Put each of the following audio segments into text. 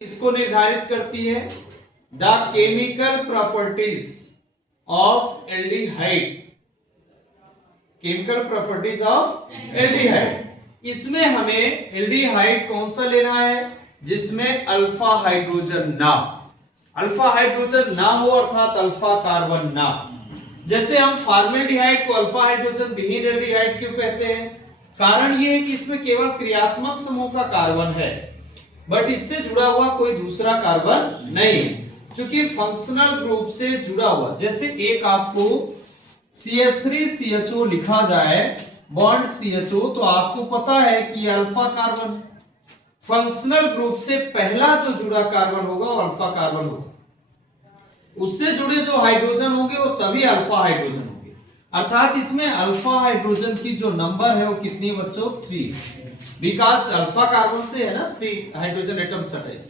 इसको निर्धारित करती है the chemical properties of aldehyde. Chemical properties of aldehyde, इसमें हमें एल्डिहाइड कौन सा लेना है जिसमें अल्फा हाइड्रोजन ना, अल्फा हाइड्रोजन ना हो अर्थात अल्फा कार्बन ना। जैसे हम फॉर्मेल्डिहाइड को अल्फा हाइड्रोजन विहीन एल्डिहाइड क्यों कहते हैं? कारण ये है कि इसमें केवल क्रियात्मक समूह का कार्बन है बट इससे जुड़ा हुआ कोई दूसरा कार्बन नहीं है, क्योंकि फंक्शनल ग्रुप से जुड़ा हुआ। जैसे एक आपको CH3CHO लिखा जाए बॉन्ड CHO तो आपको पता है कि अल्फा कार्बन, फंक्शनल ग्रुप से पहला जो जुड़ा कार्बन होगा वो अल्फा कार्बन होगा, उससे जुड़े जो हाइड्रोजन होंगे वो सभी अल्फा हाइड्रोजन होंगे। अर्थात इसमें अल्फा हाइड्रोजन की जो नंबर है वो कितनी बच्चों? 3, बिकॉज अल्फा कार्बन से है ना 3 हाइड्रोजन एटम्स अटैच।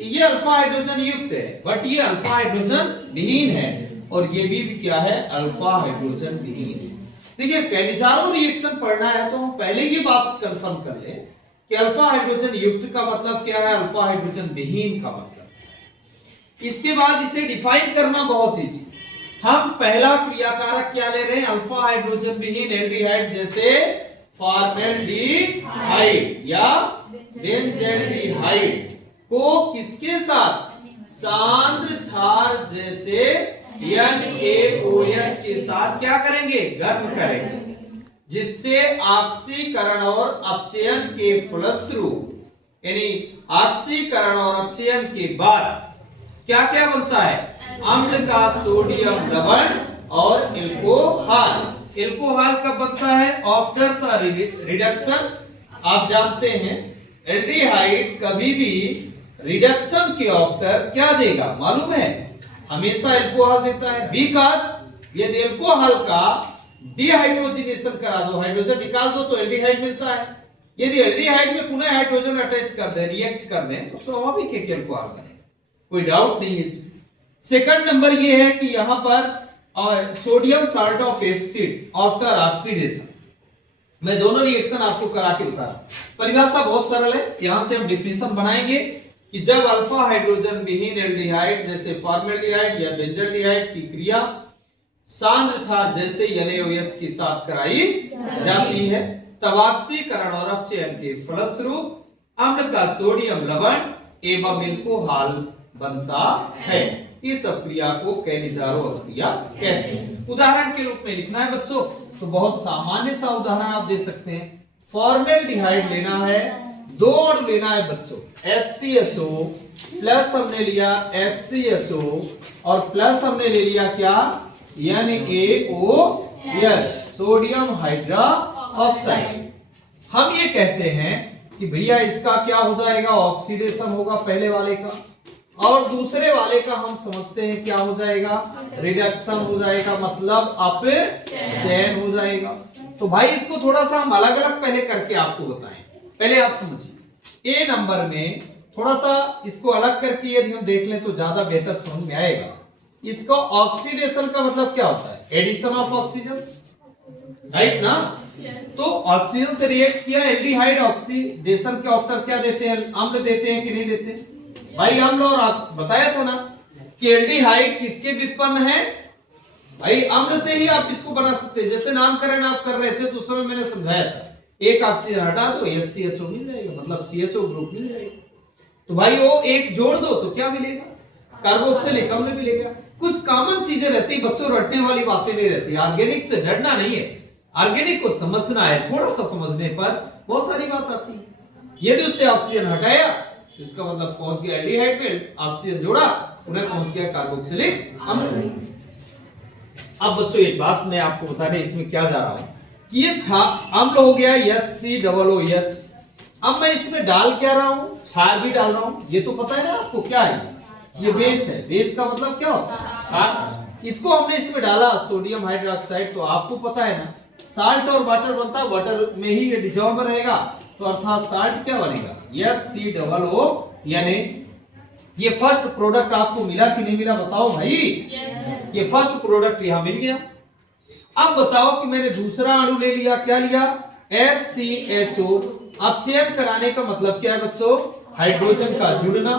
ये अल्फा हाइड्रोजन युक्त है बट ये अल्फा हाइड्रोजन विहीन है और ये भी क्या है? अल्फा हाइड्रोजन विहीन है। देखिए कैनिजारो रिएक्शन पढ़ना है तो हम पहले ये बात कंफर्म कर ले कि अल्फा हाइड्रोजन युक्त का मतलब क्या है, अल्फा हाइड्रोजन विहीन का मतलब। इसके बाद इसे डिफाइन करना बहुत इजी। हम पहला क्रियाकारक क्या ले रहे हैं? अल्फा हाइड्रोजन विहीन एल्डिहाइड, जैसे फॉर्मेल्डिहाइड या बेंजल्डिहाइड को किसके साथ? सांद्र क्षार जैसे NaOH के साथ क्या करेंगे? गर्म करेंगे, जिससे ऑक्सीकरण और अपचयन के फलस्वरूप, यानी ऑक्सीकरण और अपचयन के बाद क्या क्या बनता है? अम्ल का सोडियम लवण और एल्कोहल। एल्कोहल कब बनता है? After the reduction. आप जानते हैं एल्डिहाइड कभी भी रिडक्शन के आफ्टर क्या देगा मालूम है? हमेशा एल्कोहल देता है, बिकॉज यदि एल्कोहल का डिहाइड्रोजनेशन करा दो, हाइड्रोजन निकाल दो तो एल्डिहाइड मिलता है। यदि एल्डिहाइड में पुनः हाइड्रोजन अटैच कर दे, रिएक्ट कर दें तो स्वाभाविक है कि एल्कोहल बनेगा, कोई डाउट नहीं इसमें। सेकंड नंबर ये है कि यहां पर sodium salt of acid after oxidation. मैं दोनों रिएक्शन आपको करा के बता रहा हूं। परिभाषा बहुत सरल है, यहां से हम डिफिनेशन बनाएंगे कि जब अल्फा हाइड्रोजन विहीन एल्डिहाइड जैसे फॉर्मेल्डिहाइड या बेंजल्डिहाइड की क्रिया सांद्र क्षार जैसे NaOH के साथ कराई जाती है तब ऑक्सीकरण और अपचयन के फलस्वरूप अम्ल का सोडियम लवण एवं एल्कोहल बनता है। इस अभिक्रिया को कैनिजारो अभिक्रिया कहते हैं। उदाहरण के रूप में लिखना है बच्चों तो बहुत सामान्य सा उदाहरण आप दे सकते हैं। फॉर्मेल्डिहाइड लेना है, 2 अणु लेना है बच्चों, HCHO प्लस हमने लिया HCHO और प्लस हमने ले लिया क्या? NaOH, sodium hydra oxide. हम ये कहते हैं कि भैया इसका क्या हो जाएगा? ऑक्सीडेशन होगा पहले वाले का, और दूसरे वाले का हम समझते हैं क्या हो जाएगा? रिडक्शन हो जाएगा, मतलब अपचयन हो जाएगा। तो भाई इसको थोड़ा सा हम अलग अलग पहले करके आपको बताएं, पहले आप समझिए। ए नंबर में थोड़ा सा इसको अलग करके यदि हम देख लें तो ज्यादा बेहतर समझ में आएगा। इसको ऑक्सीडेशन का मतलब क्या होता है? एडिशन ऑफ ऑक्सीजन, राइट ना? तो ऑक्सीजन से रिएक्ट किया एल्डिहाइड, ऑक्सीडेशन के आफ्टर क्या देते हैं? अम्ल देते हैं कि नहीं देते? भाई अम्ल, और बताया था ना कि एल्डिहाइड किसके व्युत्पन्न है? भाई अम्ल से ही आप इसको बना सकते हैं। जैसे नामकरण आप कर रहे थे तो उस समय मैंने समझाया था, एक ऑक्सीजन हटा दो HCHO मिल जाएगा, मतलब CHO ग्रुप मिल जाएगा। तो भाई वो एक जोड़ दो तो क्या मिलेगा? कार्बोक्सिलिक अम्ल मिलेगा। कुछ कॉमन चीजें रहती है बच्चों, रटने वाली बातें नहीं रहती। ऑर्गेनिक से डरना नहीं है, ऑर्गेनिक को समझना है। थोड़ा सा समझने पर बहुत सारी बात आती है। यदि उससे ऑक्सीजन हटाया तो इसका मतलब पहुंच गया एल्डिहाइड में, ऑक्सीजन जोड़ा उन्हें पहुंच गया कार्बोक्सिलिक अम्ल। अब बच्चों एक बात मैं आपको बताने इसमें क्या जा रहा हूं कि ये अम्ल हो गया HCOOH। अब मैं इसमें डाल क्या रहा हूं? क्षार भी डाल रहा हूं। ये तो पता है ना आपको क्या है? ये बेस है। बेस का मतलब क्या होता है? क्षार। इसको हमने इसमें डाला सोडियम हाइड्रोक्साइड, तो आपको पता है ना साल्ट और वाटर बनता है, वाटर में ही ये डिसॉल्व रहेगा, तो अर्थात साल्ट क्या बनेगा? HCOO। यानी ये फर्स्ट प्रोडक्ट आपको मिला कि नहीं मिला बताओ भाई? ये फर्स्ट प्रोडक्ट यहां मिल गया। अब बताओ कि मैंने दूसरा अणु ले लिया, क्या लिया? HCHO। अपचयन कराने का मतलब क्या है बच्चों? हाइड्रोजन का जुड़ना,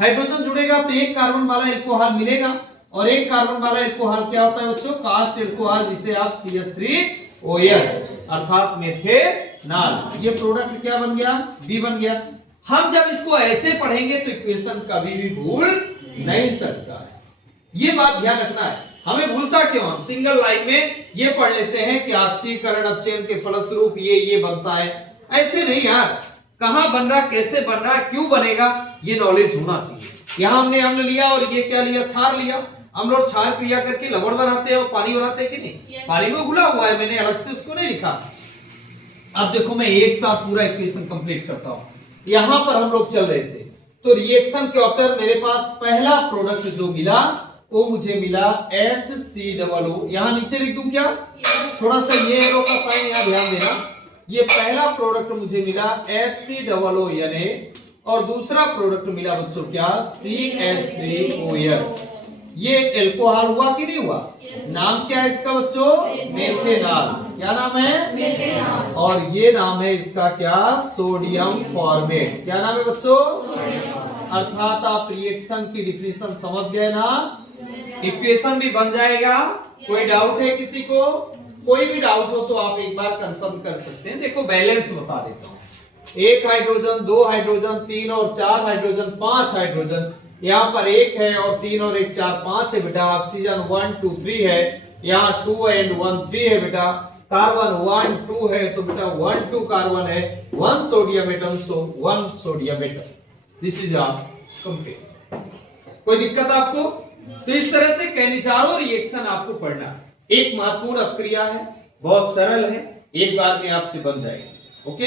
हाइड्रोजन जुड़ेगा तो एक कार्बन वाला एल्कोहल मिलेगा, और एक कार्बन वाला एल्कोहल क्या होता है बच्चों, कास्ट एल्कोहल, जिसे आप CH3OH अर्थात मेथेनॉल। ये प्रोडक्ट क्या बन गया, बी बन गया। हम जब इसको ऐसे पढ़ेंगे तो इक्वेशन कभी भी भूल नहीं सकता है, ये बात ध्यान रखना है। हमें भूलता क्यों, हम सिंगल लाइन में ये पढ़ लेते हैं कि ऑक्सीकरण अपचयन के फलस्वरूप ये बनता है, ऐसे नहीं यार। कहां बन रहा, कैसे बन रहा, क्यों बनेगा, ये नॉलेज होना चाहिए। यहां हमने अम्ल लिया और ये क्या लिया, क्षार लिया। अम्ल और क्षार क्रिया करके लवण बनाते हैं और पानी बनाते हैं कि नहीं, पानी में घुला हुआ है, मैंने अलग से उसको नहीं लिखा। अब देखो मैं एक साथ पूरा इक्वेशन कंप्लीट करता हूं। यहां पर हम लोग चल रहे थे, तो रिएक्शन के ऑर्डर मेरे पास पहला प्रोडक्ट जो मिला वो मुझे मिला HCOO। यहां नीचे लिख दूं क्या, थोड़ा सा ये एरो का साइन यहां ध्यान देना। ये पहला प्रोडक्ट मुझे मिला HCOO यानी, और दूसरा प्रोडक्ट मिला बच्चों क्या, CH3OH। ये एल्कोहल हुआ कि नहीं हुआ, नाम क्या है इसका बच्चों, मेथेनॉल। क्या नाम है, मेथेनॉल। और ये नाम है इसका क्या, सोडियम फॉर्मेट। क्या नाम है बच्चों, अर्थात आप रिएक्शन की डिफिनेशन समझ गए ना, इक्वेशन भी बन जाएगा। कोई डाउट है किसी को, कोई भी डाउट हो तो आप एक बार कंफर्म कर सकते हैं। देखो बैलेंस बता देता हूं, 1 हाइड्रोजन, 2 हाइड्रोजन, 3 और 4 हाइड्रोजन, 5 हाइड्रोजन। यहाँ पर 1 है और 3 और 1 4 5 है बेटा। ऑक्सीजन 1 2 3 है, यहाँ 2 and 1 3 है बेटा। कार्बन 1 2 है तो बेटा 1 2 कार्बन है, 1 sodium atom, so 1 sodium atom. This is our complete. कोई दिक्कत आपको, तो इस तरह से कैनिजारो रिएक्शन आपको पढ़ना है। एक महत्वपूर्ण अभिक्रिया है, बहुत सरल है, एक बार में आपसे बन जाएगी। ओके।